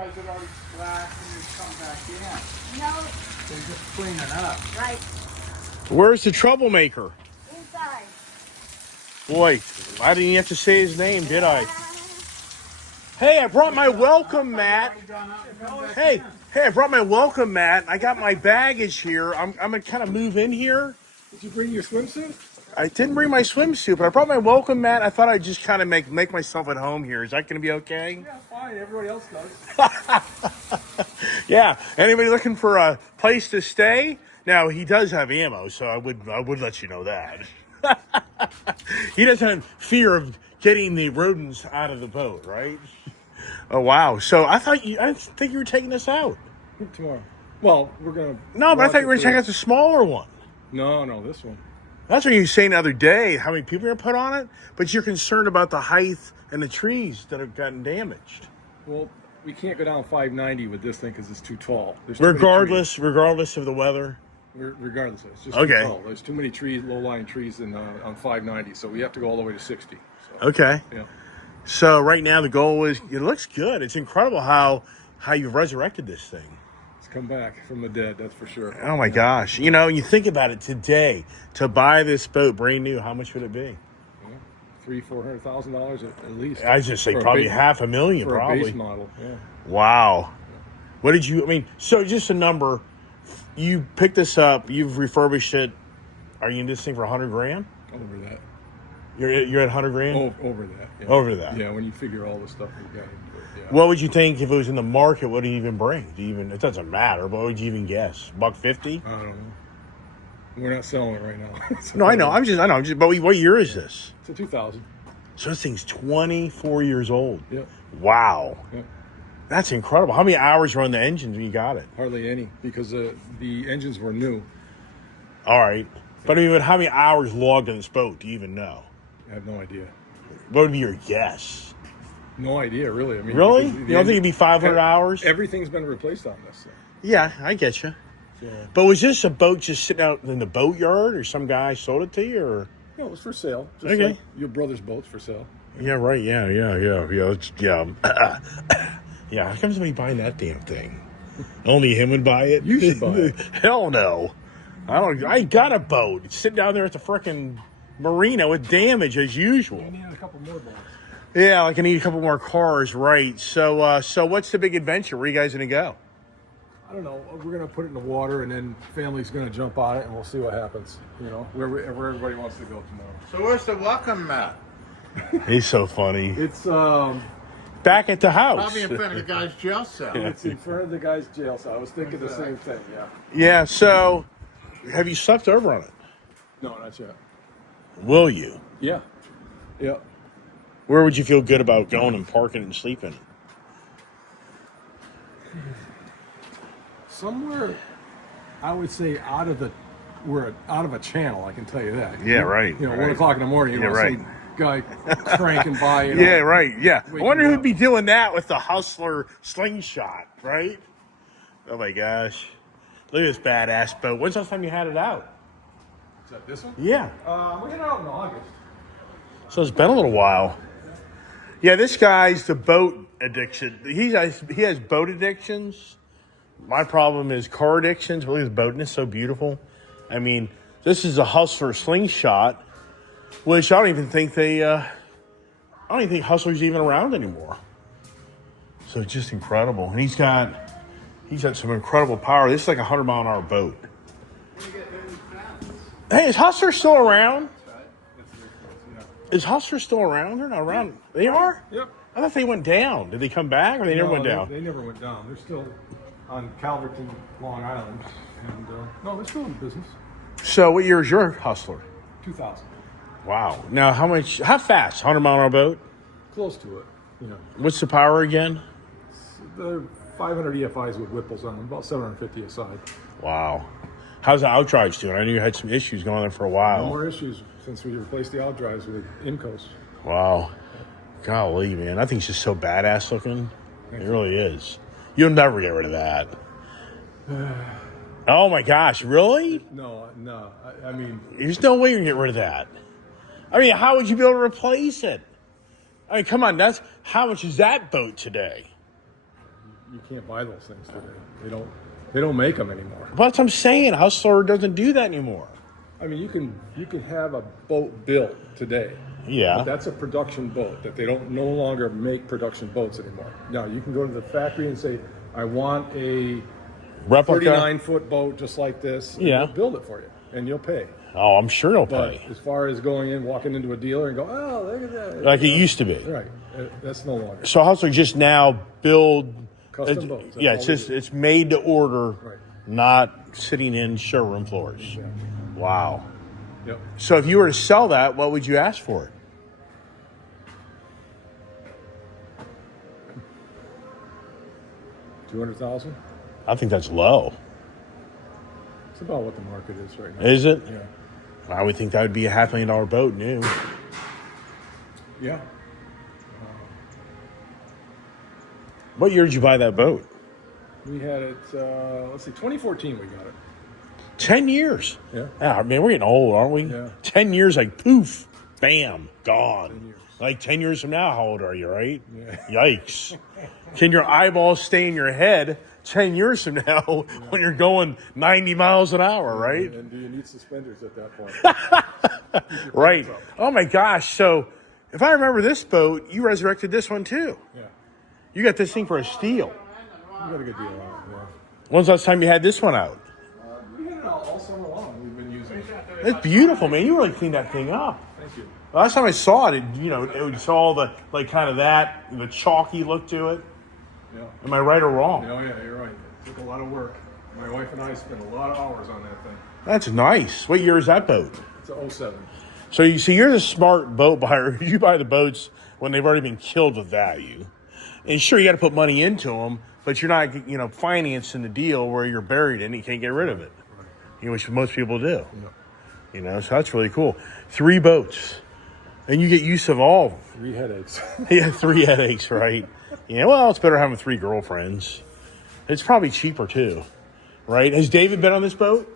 guys had already splashed and just come back in. No, They're just cleaning up. right Where's the troublemaker? inside. Boy, I didn't even have to say his name, did I? Hey, I brought my welcome mat. Hey, I brought my welcome mat. I got my baggage here. I'm gonna kind of move in here. Did you bring your swimsuit? I didn't bring my swimsuit, but I brought my welcome mat. I thought I'd just kind of make myself at home here. Is that gonna be okay? Yeah, fine. Everybody else does. Yeah. Anybody looking for a place to stay? Now he does have ammo, so I would let you know that. He doesn't have fear of getting the rodents out of the boat, right? Oh wow! So I think you were taking us out. Tomorrow. Well, we're gonna. No, but I thought you were going to check out the smaller one. No, this one. That's what you were saying the other day. How many people are going to put on it? But you're concerned about the height and the trees that have gotten damaged. Well, we can't go down 590 with this thing because it's too tall. There's too many Regardless of the weather. Regardless, it's just Okay. too tall. There's too many trees, low-lying trees on 590, so we have to go all the way to 60. So, Okay. yeah. So right now the goal is, it looks good. It's incredible how you've resurrected this thing. It's come back from the dead, that's for sure. Oh my gosh. You know, you think about it today, to buy this boat brand new, how much would it be? $300,000-$400,000 at least. I just say For a probably base- $500,000 for probably. a base model. Yeah. Wow. What did you, so just a number, you picked this up, you've refurbished it. Are you in this thing for $100,000? Over that. You're at $100,000? Over that. Yeah. Over that. Yeah, when you figure all the stuff we got into it. Yeah. What would you think if it was in the market? What do you even bring? It doesn't matter. What would you even guess? $150? I don't know. We're not selling it right now. No, I know. But what year is this? It's a 2000. So this thing's 24 years old. Yep. Wow. Yep. That's incredible. How many hours were on the engines when you got it? Hardly any because the engines were new. All right. But how many hours logged on this boat? Do you even know? I have no idea. What would be your guess? No idea, really. I mean, Really? because You don't think it'd be 500 hours? Everything's been replaced on this thing. Yeah, I get you. So, But was this a boat just sitting out in the boatyard, or some guy sold it to you, or? no, it was for sale. Just Okay. like your brother's boat's for sale. Yeah, right. Yeah. Yeah. How come somebody buying that damn thing? Only him would buy it. You should buy it. Hell no. I got a boat. It's sitting down there at the frickin' marina with damage as usual. I needed a couple more boats. Yeah, like I need a couple more cars, right? So what's the big adventure? Where are you guys gonna go? I don't know. We're gonna put it in the water, and then family's gonna jump on it, and we'll see what happens. You know, where everybody wants to go tomorrow. So where's the welcome mat? He's so funny. It's Back at the house. Probably in front of the guy's jail cell. it's in front of the guy's jail cell. I was thinking the same thing. Yeah. Yeah. So, have you slept over on it? No, not yet. Will you? Yeah. Yeah. Where would you feel good about going and parking and sleeping? Somewhere, I would say we're out of a channel. I can tell you that. Yeah, right, You know, right. 1:00 in the morning. You Yeah, know, right. some guy cranking by. You know, Yeah, right. Yeah. I Waking wonder you who'd up. be doing that with the Hustler slingshot, right? Oh my gosh. Look at this badass boat. When's the last time you had it out? Is that this one? Yeah. We had it out in August. So it's been a little while. Yeah, this guy's the boat addiction. He has boat addictions. My problem is car addictions. But look at this boat, and it's so beautiful. I mean, this is a Hustler slingshot, which I don't even think I don't even think Hustler's even around anymore. So it's just incredible. And he's got some incredible power. This is like a 100-mile-an-hour boat. Hey, is Hustler still around? Is Hustler still around? They're not around. They are? Yep. I thought they went down. Did they come back, or they never went down? They never went down. They're still on Calverton, Long Island, and no, they're still in business. So what year is your Hustler? 2000. Wow. Now, how fast? 100-mile-an-hour boat? Close to it. You know, What's the power again? the 500 EFIs with Whipples on them, about 750 a side. Wow. How's the outdrives doing? I knew you had some issues going there for a No while. more issues since we replaced the outdrives with Incos. Wow. Golly, man. That thing's just so badass looking. It really is. You'll never get rid of that. Oh my gosh, really? No. I mean, There's no way you can get rid of that. I mean, how would you be able to replace it? I mean, come on, how much is that boat today? you can't buy those things today. They don't make them anymore. But that's what I'm saying. Hustler doesn't do that anymore. I mean, you can have a boat built today. Yeah. But that's a production boat that they don't no longer make production boats anymore. Now you can go to the factory and say, I want a Replica. 39-foot boat just like this. And Yeah. they'll build it for you, and you'll pay. Oh, I'm sure they'll But pay. as far as walking into a dealer and go, oh, look at that. Like it used to be. Right. That's no longer. So Hustler just now build Custom boats. That's Yeah, all it's they just do. it's made to order, Right. not sitting in showroom floors. Exactly. Wow. Yep. So if you were to sell that, what would you ask for it? $200,000. I think that's low. It's about what the market is right now. Is it? Yeah. I would think that would be a $500,000 boat new. Yeah. What year did you buy that boat? We had it. Let's see. 2014. We got it. 10 years. Yeah. Ah, man, we're getting old, aren't we? Yeah. 10 years, like poof, bam, gone. 10 years. Like 10 years from now, how old are you, right? Yeah. Yikes. Can your eyeballs stay in your head 10 years from now when you're going 90 miles an hour, right? And do you need suspenders at that point? Right. Oh my gosh. So if I remember this boat, you resurrected this one too. Yeah. You got this thing for a steal. You got a good deal on it. Yeah. When's the last time you had this one out? We had it all summer long. We've been using it. It's beautiful, man. You really cleaned that thing up. Thank you. Last time I saw it, it was all the, like, kind of the chalky look to it. Yeah. Am I right or wrong? Oh yeah, you're right. It took a lot of work. My wife and I spent a lot of hours on that thing. That's nice. What year is that boat? It's a 07. So you see, you're the smart boat buyer. You buy the boats when they've already been killed with value. And sure, you got to put money into them, but you're not, financing the deal where you're buried in it. You can't get rid of it. Which most people do. Yeah. So that's really cool. 3 boats. And you get use of all of them. 3 headaches. Yeah, 3 headaches, right? Yeah, well, it's better having 3 girlfriends. It's probably cheaper, too. Right? Has David been on this boat?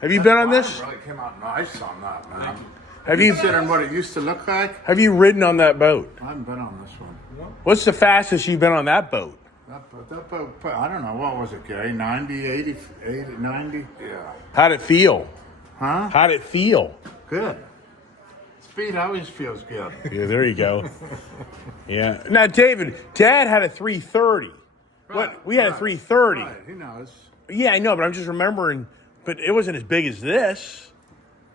Have you been on this? Really came out nice on that, man. Have you Considering what it used to look like, have you ridden on that boat? I haven't been on this one. What's the fastest you've been on that boat? That boat, I don't know, what was it, Gary? 90, 80, 90? Yeah. How'd it feel? Huh? How'd it feel? Good. Speed always feels good. Yeah, there you go. Yeah. Now, David, Dad had a 330. What? We had a 330. Right, he knows. Yeah, I know, but I'm just remembering. But it wasn't as big as this.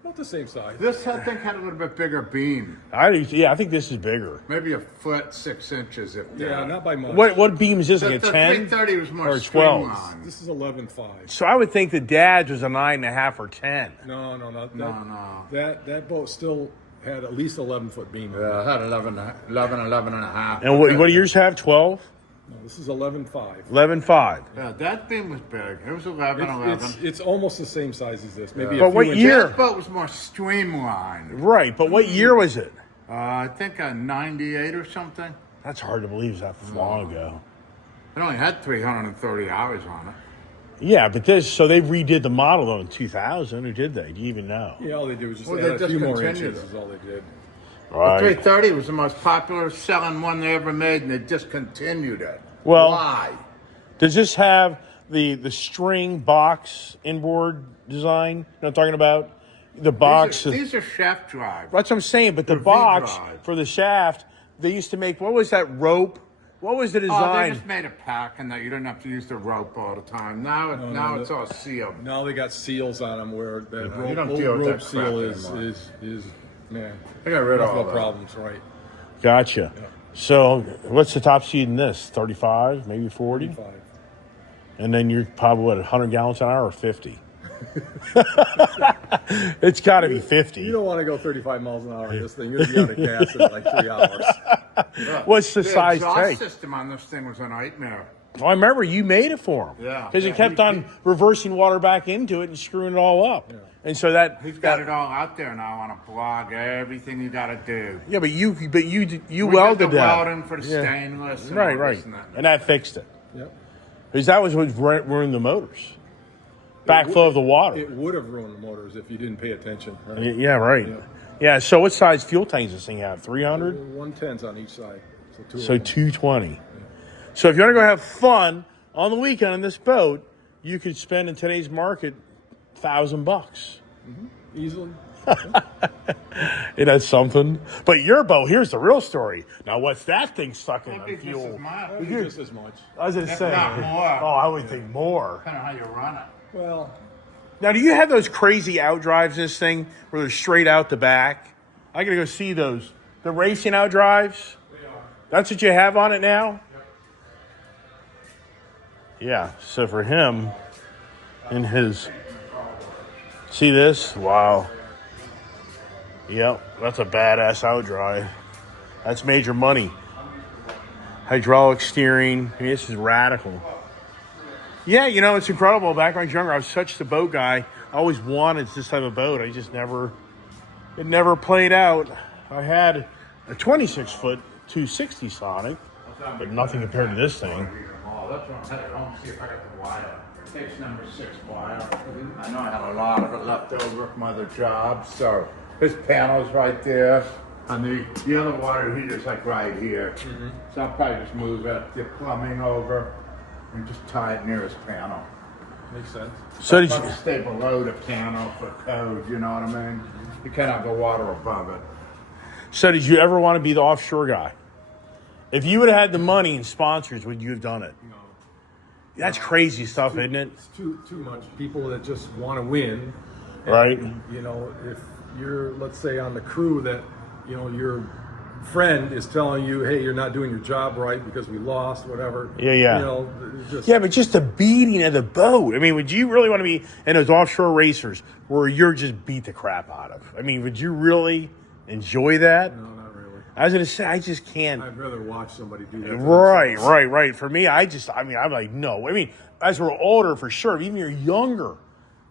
Not the same size. This, I think, had a little bit bigger beam. I think this is bigger. Maybe a foot, 6 inches, if Yeah, that. not by much. What beam is this? The, Like a the 10 330 was more or 12? streamlined. This is 11.5. So I would think the Dad's was a 9.5 or 10. No. No. That boat still had at least 11-foot beam. Yeah, I had 11 and a half. And what do yours have? 12? No, this is 11.5. 11.5. Yeah, that beam was big. It was 11. It's almost the same size as this. Maybe But a few what inches. year? This boat was more streamlined. Right, but what year was it? I think a 98 or something. That's hard to believe. That long ago. It only had 330 hours on it. Yeah, but so they redid the model though in 2000, or did they? Do you even know? Yeah, all they did was just Well, add they a few more discontinued inches. it. Is all they did. Right. 330 was the most popular selling one they ever made, and they discontinued it. Well- Why? Does this have the string box inboard design? You know what I'm talking about? The box. These are shaft drive. That's what I'm saying. But the They're box V-drive. for the shaft, they used to make. What was that rope? What was the Oh, they design? just made a pack, and that you didn't have to use the rope all the time. Now, it's all sealed. Now they got seals on them where that you don't rope, deal with rope that seal crap is anymore. man. They got rid of enough all that. problems, right? Gotcha. So what's the top speed in this? 35, maybe 40, 5. and then you're probably what 100 gallons an hour or 50. It's got to be 50. You don't want to go 35 miles an hour in this thing. You're going to be out of gas in like 3 hours. What's the size exhaust tank? system on this thing was a nightmare. Well, I remember you made it for him. Yeah. Because Yeah, it kept he- on reversing water back into it and screwing it all up. Yeah. And so that He's got it all out there now on a blog. Everything you got to do. Yeah, but you We welded did the that. welding for the Yeah. stainless. And Right, all right. this and that. And that fixed it. Yep. Because that was what ruined the motors. Backflow of the water. It would have ruined the motors if you didn't pay attention. Right? Yeah, right. Yeah. Yeah, so what size fuel tank does this thing have? 300? 110s on each side. So two. So of them. 220. So if you want to go have fun on the weekend on this boat, you could spend in today's market $1,000. Easily. It has something. But your boat, here's the real story. Now, what's that thing sucking on Maybe just fuel? as much. Maybe just as much. I was going to say. not more. Oh, I would think more. Depending on how you run it. Well, Now, do you have those crazy outdrives in this thing where they're straight out the back? I got to go see those. The racing outdrives? That's what you have on it now? Yeah, so for him, in his... See this? Wow. Yep, that's a badass outdrive. That's major money. Hydraulic steering. I mean, this is radical. Yeah, you know, it's incredible. Back when I was younger, I was such the boat guy. I always wanted this type of boat. I just never... It never played out. I had a 26-foot 260 Sonic, but nothing compared to this thing. Oh, that's what I'm headed home to see if I got the wire. Case number 6 wire. I know I had a lot of it left over from other jobs, so his panel's right there. And the other water heater's like right here. So I'll probably just move the plumbing over and just tie it near his panel. makes sense. So did you... But stay below the panel for code, you know what I mean? You cannot go water above it. So did you ever want to be the offshore guy? If you would have had the money and sponsors, would you have done it? No. That's crazy stuff, isn't it? It's too much people that just want to win. And, Right. You know, if you're, let's say, on the crew that, you know, your friend is telling you, hey, you're not doing your job right because we lost, whatever. Yeah, yeah. You know, it's just... Yeah, but just the beating of the boat. I mean, would you really want to be in those offshore racers where you're just beat the crap out of? I mean, would you really enjoy that? No, not really. I was going to say, I just can't. I'd rather watch somebody do that. Right. For me, I'm like, no. I mean, as we're older, for sure, even you're younger,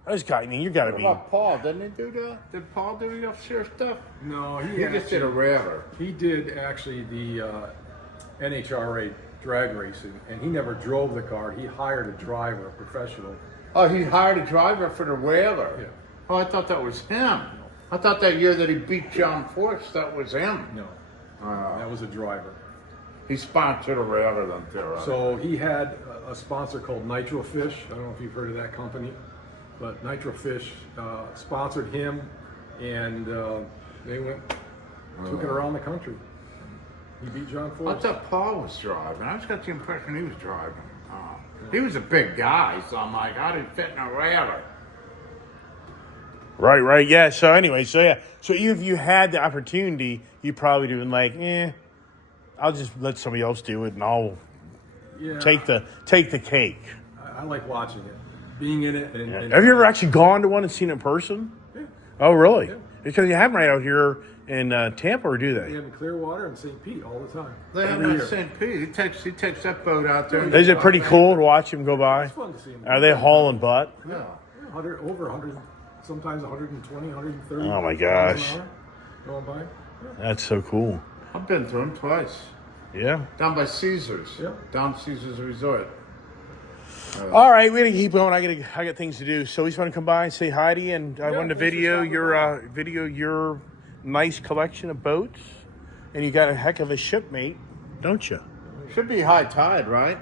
those guys, I mean, you got to What be. about Paul? Didn't he do that? Did Paul do the offshore stuff? No, He just did a railer. He did actually the NHRA drag racing, and he never drove the car. He hired a driver, a professional. Oh, he hired a driver for the whaler. Yeah. Oh, I thought that was him. I thought that year that he beat John Force, that was him. No, that was a driver. He sponsored a whaler then too. Right? So he had a sponsor called Nitro Fish. I don't know if you've heard of that company, but Nitro Fish sponsored him, and they took it around the country. He beat John I Force. thought Paul was driving. I just got the impression he was driving. He was a big guy, so I'm like, how did he fit in a whaler? Right. Yeah. So anyway, so if you had the opportunity, you probably do been like, I'll just let somebody else do it, and I'll take the cake. I like watching it, being in it. And Have you ever actually gone to one and seen it in person? Yeah. Oh, really? Yeah. Because you have them right out here in Tampa, or do They they? have in Clearwater and St. Pete all the time. They have Every that year. St. Pete. He takes that boat out there. Is it pretty cool to watch them go by? It's fun to see them. Are they hauling butt? Yeah. 100, over 100, sometimes 120, 130. Oh, my miles gosh. an hour going by. That's so cool. I've been to him twice. Yeah. Down by Caesars. Yeah. Down Caesars Resort. All right, we gotta keep going. I got things to do. So we just want to come by and say hi to you, and I wanted to thanks for video your nice collection of boats, and you got a heck of a shipmate, don't you? Should be high tide, right?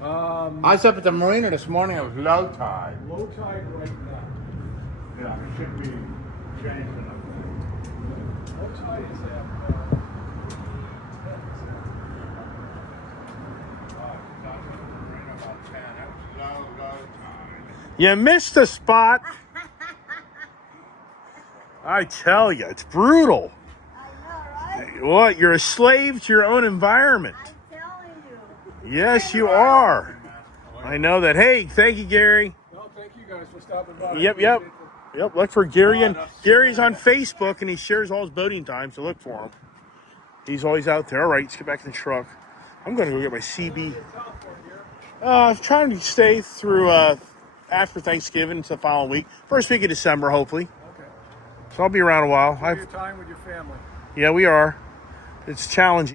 I was up at the marina this morning. It was low tide. Low tide right now. Yeah, it should be changing. Low tide is at. You missed a spot. I tell you, it's brutal. I know, right? What? You're a slave to your own environment. I'm telling you. Yes, you are. I know that. Hey, thank you, Gary. Well, thank you guys for stopping by. Yep. Look for Gary, and Gary's on Facebook, and he shares all his boating times. So look for him. He's always out there. All right, let's get back in the truck. I'm going to go get my CB. I'm trying to stay through after Thanksgiving. It's the following week, first week of December, hopefully. Okay. So I'll be around a while. Enjoy your time with your family. Yeah, we are. It's challenging.